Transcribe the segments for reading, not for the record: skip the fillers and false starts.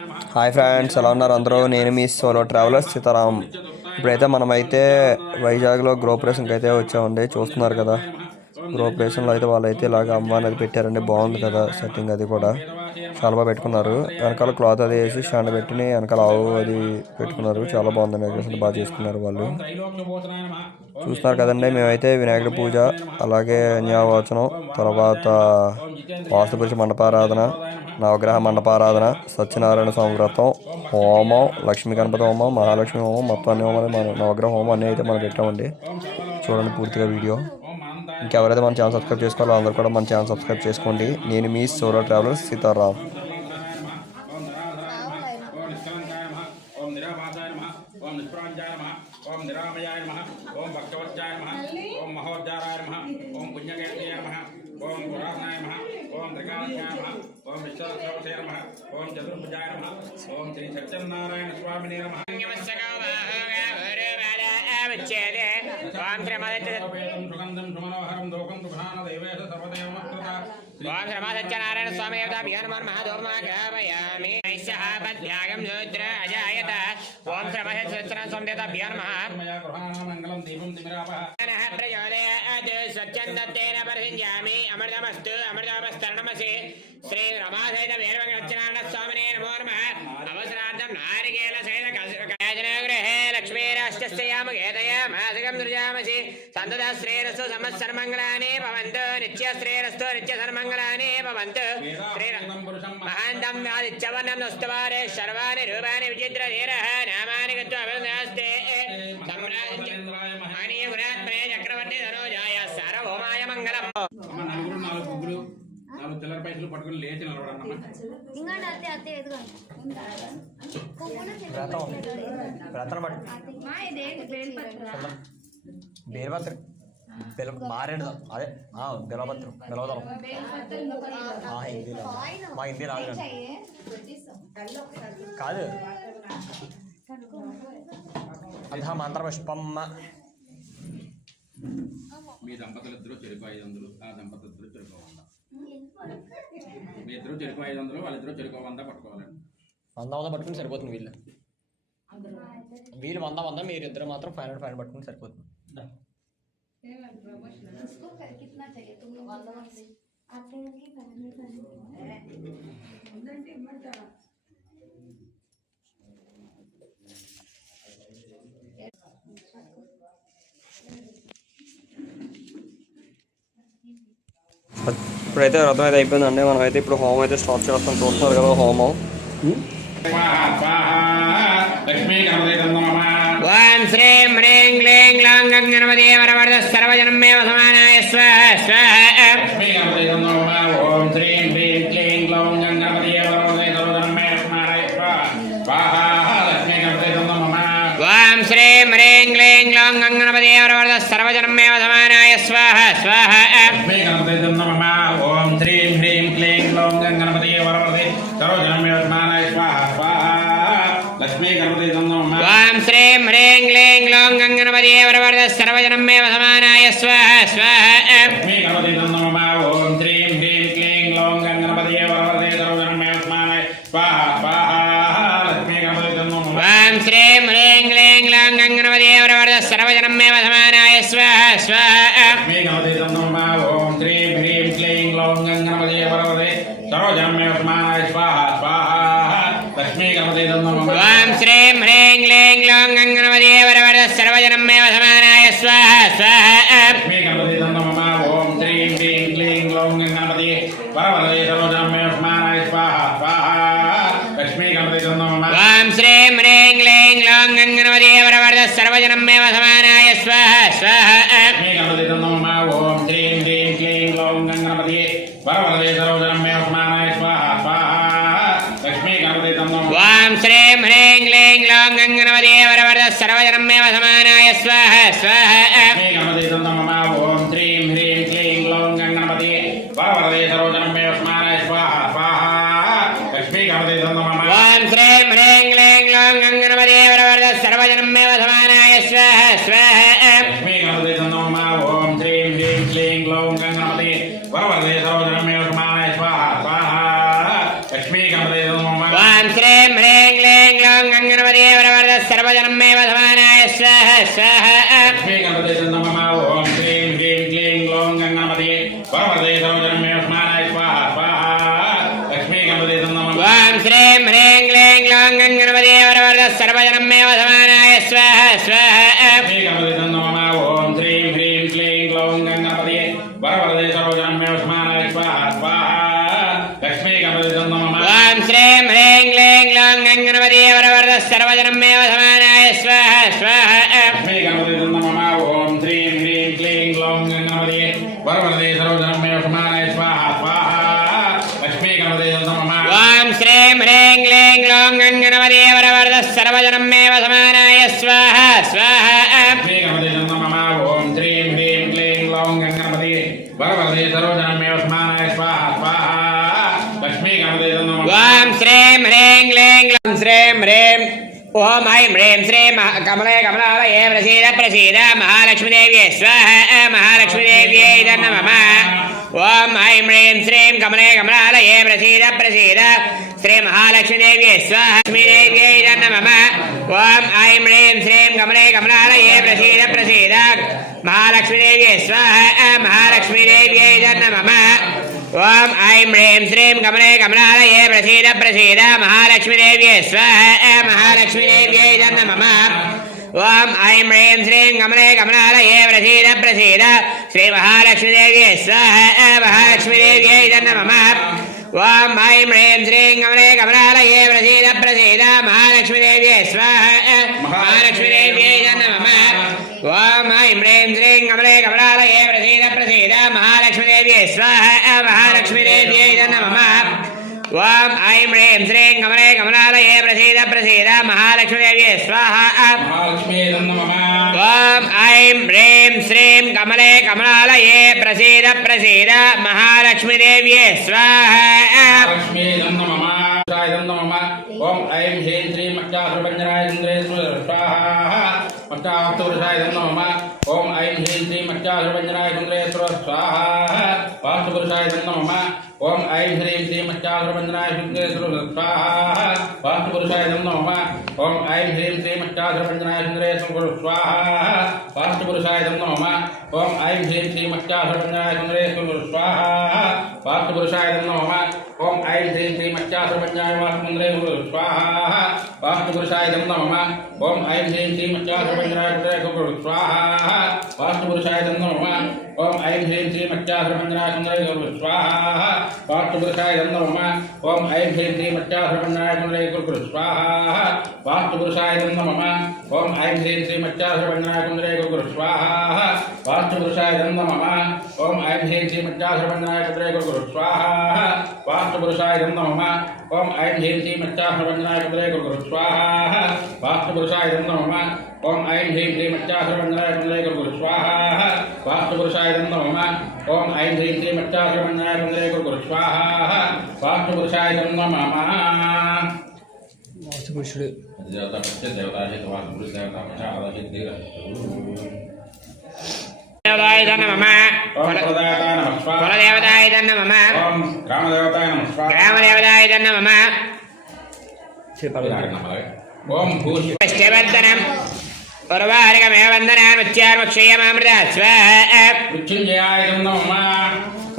Hi friends, ఎలా ఉన్నారు అందరూ? నేను మీ సోలో ట్రావెలర్ సీతారాం. ఇప్పుడైతే మనమైతే వైజాగ్లో గృహప్రవేశంకి అయితే వచ్చామండి. చూస్తున్నారు కదా, గృహప్రవేశంలో అయితే వాళ్ళైతే ఇలాగ అమ్మ అనేది పెట్టారండి. బాగుంది కదా సెట్టింగ్, అది కూడా చాలా బాగా పెట్టుకున్నారు. వెనకాల క్లాత్ అది వేసి స్టాండ్ పెట్టి వెనకాల ఆవు అది పెట్టుకున్నారు. చాలా బాగుందండి, డెకరేషన్ బాగా చేసుకున్నారు వాళ్ళు. చూస్తున్నారు కదండి, మేమైతే వినాయకుడి పూజ, అలాగే న్యాయవచనం, తర్వాత వాస్తుపురుష మండపారాధన, నవగ్రహ మండపారాధన, సత్యనారాయణ స్వామి వ్రతం, హోమం, లక్ష్మీ గణపతి హోమం, మహాలక్ష్మి హోమం, మొత్తం అన్ని హోమాలు నవగ్రహ హోమం అన్నీ అయితే మనం పెట్టామండి. చూడండి పూర్తిగా వీడియో. ఇంకెవరైతే మన ఛానల్ సబ్స్క్రైబ్ చేసుకోవాలో అందరూ కూడా మన ఛానల్ సబ్స్క్రైబ్ చేసుకోండి. నేను మీ సోలో ట్రావెలర్ సీతారాం. ఓం నిరామయాయ నమః, ఓం భక్తవత్సాయ నమః, ఓం మహోద్ధారాయ నమః, ఓం పుణ్యకేతయ నమః, ఓం పురాణాయ నమః, ఓం త్రికాలజ్ఞాయ నమః, ఓం విశ్వస్రవసే నమః, ఓం చతుర్భుజాయ నమః, ఓం శ్రీ సత్యనారాయణ స్వామినే నమః. సుగంధం సుమనోహరం దోకం దుఃఖాన దైవేశ సర్వదేవ ఓం సత్యనారాయణ స్వామి మహాదోర్మాయామి పద్భ్యాగం సూత్ర అజాయత. ఓం సత్యనారాయణ మంగళం దీపం స్వచ్ఛందేన పరిశించామి. అమృతమస్తు అమృతమస్తరణమసి. శ్రీ రమాసహిత వీరభద్రనారాయణ స్వామినే నమో నమః. అవసరార్థం నారికేల సహిత గృహే లక్ష్మీరాష్టయామగేతయామాసికం దృజామసి. సంతత శ్రేరస్తు సంవత్సరమంగళాని భవంతు. నిత్య శ్రేరస్తు నిత్య సర్మంగళాని భవంతు. మహాంతం ఆదిత్యవర్ణం నస్తువారే సర్వాణి రూపాణి విచిత్ర ధీరః నామాని గత్వా అభినందనాస్తే. మహనీయ గుణాత్మనే చక్రవర్తి ధనోజాయ సార్వభౌమాయ మంగళం. చిల్లర పైసలు పట్టుకుని లేచి నిలబడమ్మా. మారేడు అదే బిలవపత్రం బిలవదలం హిందీలో. మా హిందీ రాదు కాదు. అంతా మంత్రపుష్పమ్మ. మీ దంపతులిద్దరూ చెరుకు 500, ఆ దంపతులిద్దరూ చెరుకు 100. మీ ఇద్దరు చెరుకు 500, వాళ్ళిద్దరూ చెరుకు 100 పట్టుకోవాలండి. 100 పట్టుకుని సరిపోతుంది. వీళ్ళు 100 మీరు ఇద్దరు మాత్రం 500 పట్టుకుని సరిపోతుంది. ఇప్పుడైతే వ్రతం అయితే అయిపోయిందండి. మనమైతే ఇప్పుడు హోమం అయితే స్టార్ట్ చేస్తాం. చూస్తున్నారు కదా హోమం. ఓం శ్రీం హ్రీం క్లీం గ్లాం గణపతే వరవరద సర్వజనం మే సమానాయ స్వాహ స్వాహ. ఓం శ్రీం హ్రీం క్లీం గ్లౌం గణపతే వరవరద సర్వజనం మే సమానాయ స్వాహ. లక్ష్మీ గణపతే నమః. ఓం శ్రీం హ్రీం క్లీం గ్లాం గణపతే వరవరద సర్వజనం మే సమానాయ స్వాహ స్వాహ. లక్ష్మీ గణపతే నమః. ఓం శ్రీం హ్రీం క్లీం గ్లౌం గణపతే వరవరద సర్వజనం మే సమానాయ స్వాహ స్వాహ. లక్ష్మీ గణపతే నమః. ఓం శ్రీం హ్రీం క్లీం గ్లాం గణపతే వరవరద సర్వజనం మే సమానాయ స్వాహ స్వాహ. లక్ష్మీ గణపతే నమః. ఓం శ్రీం హ్రీం క్లీం గ్లౌం గణపతే వరవరద సర్వజనం మే సమానాయ స్వాహ స్వాహ. లక్ష్మీ గణపతే నమః. ఓం శ్రీం హ్రీం క్లీం గ్లాం గణపతే వరవరద సర్వజనం మే సమానాయ స్వాహ స్వాహ. లక్ష్మీ గణపతే నమః. ఓం శ్రీం హ్రీం క్లీం గ్లౌం గణపతే వరవరద సర్వజనం మే సమానాయ స్వాహ స్వాహ. లక్ష్మీ గణపతే నమః. ఓం శ్రీం హ్రీం క్లీం గ్లాం గణపతే వరవరద సర్వజనం మే సమానాయ స్వాహ స్వాహ. లక్ష్మీ గణపతే నమః. ఓం శ్రీం హ్రీం క్లీం గ్లౌం గణపతే వరవరద సర్వజనం మే సమానాయ స్వాహ స్వాహ. లక్ష్మీ గణపతే నమః. ఓం శ్రీం హ్రీం క్లీం గ్లాం గణపతే వరవరద సర్వజనం మే సమానాయ స్వాహ స్వాహ. లక్ష్మీ గణపతే నమః. ఓం శ్రీం హ్రీం క్లీం గ్లౌం గణపతే వరవరద సర్వజనం మే సమానాయ స్వాహ స్వాహ. లక్ష్మీ గణపతే నమః. ఓం శ్రీం హ్రీం క్లీం గ్లాం గణపతే వరవరద సర్వజనం మే సమానాయ స్వాహ స్వాహ. లక్ష్మీ గణపతే నమః. ఓం శ్రీం హ్రీం క్లీం గ్లౌం గణపతే వరవరద సర్వజనం మే సమానాయ స్వాహ స్వాహ. లక్ష్మీ గణపతే నమః. ఓం శ్రీం హ్రీం క్లీం గ్లాం గణపతే వరవరద సర్వజనం మే సమానాయ స్వాహ స్వాహ. లక్ష్మీ గణపతే నమః. ఓం శ్రీం హ్రీం క్లీం గ్లౌం గణపతే వరవరద సర్వజనం మే సమానాయ స్వాహ స్వాహ. లక్ష్మీ గణపతే నమః. ఓం శ్రీం హ్రీం క్లీం గ్లౌం గంగణపతే వరవరద సర్వజనం మే వసమానాయ స్వాహ స్వాహ లక్ష్మీ గణపతి నమ ఓం శ్రీం హ్రీం క్లీం గ్లౌం గంగణపతి వరవరదే సర్వజనం మే వసమానాయ స్వాహ స్వాహ లక్ష్మీ గణపతి నమ ఓం శ్రీం హ్రీం క్లీం గ్లౌం గంగణపతే వరవరద సర్వజనం మే వసమానాయ స్వాహ స్వాహ లక్ష్మీ గణపతి నమ ఓం శ్రీం హ్రీం క్లీం గ్లౌం గంగణపతి వరవరదే సర్వజనం మే వసమానాయ స్వాహ స్వాహ లక్ష్మీ గణపతి నమ ఓం శ్రీం హ్రీం క్లీం గ్లౌం గంగణపతే వరవరద సర్వజనం మే వసమానాయ స్వాహ స్వాహ లక్ష్మీ గణపతి నమ ఓం శ్రీం హ్రీం క్లీం గ్లౌం గంగణపతి వరవరదే సర్వజనం మే వసమానాయ స్వాహ స్వాహ లక్ష్మీ గణపతి నమ ఓం శ్రీం హ్రీం క్లీం గ్లౌం గంగణపతే వరవరద సర్వజనం మే వసమానాయ స్వాహ స్వాహ లక్ష్మీ గణపతి నమ ఓం శ్రీం హ్రీం క్లీం గ్లౌం గంగణపతి వరవరదే సర్వజనం మే వసమానాయ స్వాహ స్వాహ లక్ష్మీ గణపతి నమ ఓం శ్రీం హ్రీం క్లీం గ్లౌం శ్రీం హ్రీం ఓం ఐం హ్రీం శ్రీం కమలే కమలాలయే ప్రసీద ప్రసీద మహాలక్ష్మీదేవ్యే స్వాహ మహాలక్ష్మీదేవ్యై నమః ఓం ఐం హ్రీం శ్రీం కమలే కమలాలయే ప్రసీద ప్రసీద శ్రీ మహాలక్ష్మీదేవ్యే స్వాహ లక్ష్మీదేవ్యై నమః ఓం ఐం హ్రీం శ్రీం కమలే కమలాలయే ప్రసీద ప్రసీద మహాలక్ష్మీదేవ్యే స్వాహ మహాలక్ష్మీదేవ్యై నమః ఓం ఐం హ్రీం శ్రీం కమలే కమలాలయే ప్రసీద ప్రసీద మహాలక్ష్మీదేవ్యే స్వాహ మహాలక్ష్మీదేవ్యై నమః ఓం ఐం హ్రీం శ్రీం కమలే కమలాలయే ప్రసీద ప్రసీద శ్రీ మహాలక్ష్మీదేవ్యే స్వాహ మహాలక్ష్మీదేవ్యై నమః ఓం ఐం హ్రీం శ్రీం కమలే కమలాలయే ప్రసీద ప్రసీద మహాలక్ష్మీదేవ్యే స్వాహ మహాలక్ష్మీదేవ్యై నమః ఓం ఐం హ్రీం శ్రీం కమలే కమలాలయే ప్రసీద ప్రసీద మహాలక్ష్మీదేవ్యే స్వాహ మహాలక్ష్మీదేవ్యై నమః ఓం ఐం హ్రీం శ్రీం కమలే కమలాలయే ప్రసీద ప్రసీద మహాలక్ష్మీదేవ్యే స్వాహ మహాలక్ష్మీ నమ ఓం ఐం హ్రీం శ్రీం కమలే కమలాలయే ప్రసీద ప్రసీద మహాలక్ష్మీదేవ్యే స్వాహ లక్ష్మీ నమ నమ ఓం ఐం హ్రీం శ్రీం అక్షాసురభంజనాయ సుందరేశ్వర స్వాహ అష్టావస్తుపురుషాయ నమ ఓం ఐం హ్రీం శ్రీం అక్షాసురభంజనాయ సుందరేశ్వర స్వాహ వాస్తుపురుషాయ నమ ఓం ఐం హ్రీం శ్రీం అష్టాసురభంజనాయ సుందరేశ్వర స్వాహ వాస్తుపురుషాయ నమ ఓం ఐం హ్రీం శ్రీం అష్టాసురభంజనాయ సుందరేశ్వర స్వాహ వాస్తుపురుషాయ నమ ఓం ఐం హ్రీం శ్రీం అష్టాసురభంజనాయ సుందరేశ్వర స్వాహ వాస్తుపురుషాయ నమ ఓం ఐం హ్రీం శ్రీం అష్టాసురభంజనాయ వాసుందరేశ్వర స్వాహ వాస్తుపురుషాయ నమ ఓం ఐం హ్రీం శ్రీం అష్టాసురభంజనాయ సుందరేశ్వర స్వాహ వాస్తుపురుషాయ నమ ఓం ఐం హ్రీం శ్రీం అష్టాసురభంజనాయ సుందరేశ్వర స్వాహ వాస్తుపురుషాయ నమ ఓం ఐం హ్రీం శ్రీం అష్టాసురభంజనాయ సుందరేశ్వర స్వాహ వాస్తుపురుషాయ నమ ఓం ఐం హ్రీం శ్రీం అష్టాసురభంజనాయ సుందరేశ్వర స్వాహ వాస్తుపురుషాయ నమ ఓం ఐం హ్రీం శ్రీం అష్టాసురభంజనాయ సుందరేశ్వర స్వాహ వాస్తుపురుషాయ నమ ఓం ఐం హ్రీం శ్రీం అష్టాసురభంజనాయ సుందరేశ్వర స్వాహ వాస్తుపురుషాయ నమ ఓం ఐం హ్రీం శ్రీం అష్టాసురభంజనాయ సుందరేశ్వర స్వాహ వాస్తుపురుషాయ నమ ఓం ఐం హ్రీం శ్రీం అష్టాసురభంజనాయ సుందరేశ్వర స్వాహ వాస్తుపురుషాయ నమ వాస్తుపురుషుడు దేవత దేవతాహిత వాస్తుపురుష దేవతాయ నమః ఓం ప్రదాతాయ నమః స్వాహ కులదేవతాయ నమః ఓం గ్రామదేవతాయ నమః స్వాహ గ్రామదేవతాయ నమః ఓం భూషి అష్టవర్ధనం ఉర్వాహరికమే వందనాముచ్చార్ముక్షయమామృత స్వాహ మృత్యుంజయాయ నమః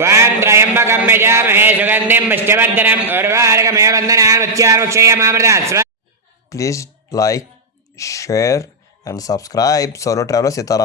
వాం త్రయంబకం యజామహే సుగంధిం పుష్టివర్ధనం ఉర్వాహరికమే వందనాముచ్చార్ముక్షయమామృత స్వాహ. Please like share and subscribe solo traveller Sitaram.